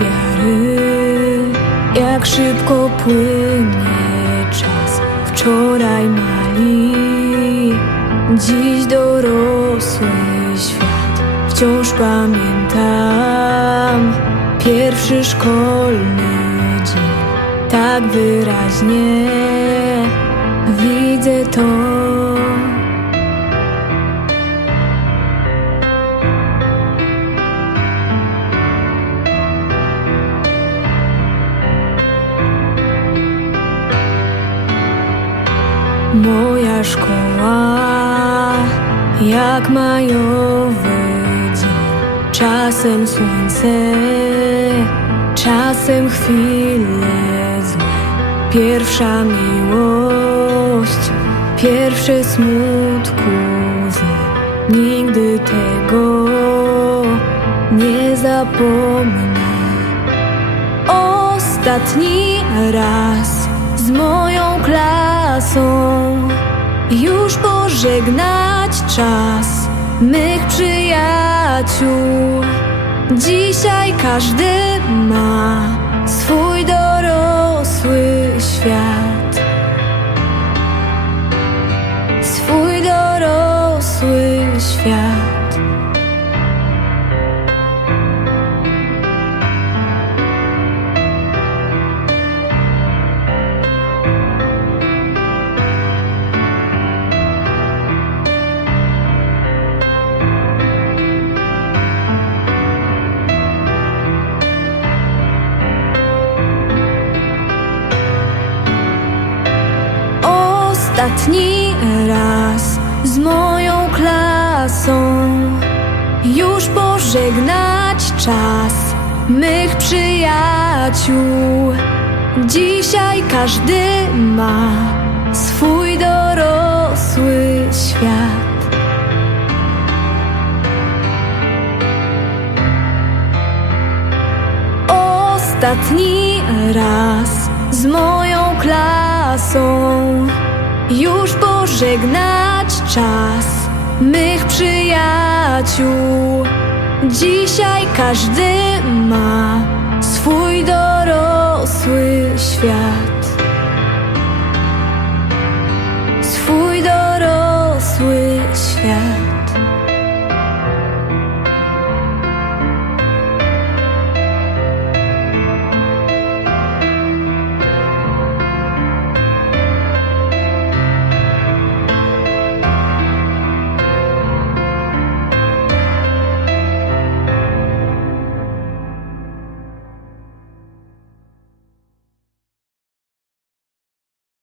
wiary, jak szybko płynie czas. Wczoraj mali, dziś dorosły świat. Wciąż pamiętam pierwszy szkolny dzień. Tak wyraźnie widzę to. Moja szkoła jak majowy dzień, czasem słońce, czasem chwile złe. Pierwsza miłość, pierwsze smutku zły. Nigdy tego nie zapomnę. Ostatni raz z moją klasą już pożegnać czas mych przyjaciół. Dzisiaj każdy ma Ostatni raz z moją klasą już pożegnać czas mych przyjaciół. Dzisiaj każdy ma swój dorosły świat. Ostatni raz z moją klasą już pożegnać czas mych przyjaciół. Dzisiaj każdy ma swój dorosły świat.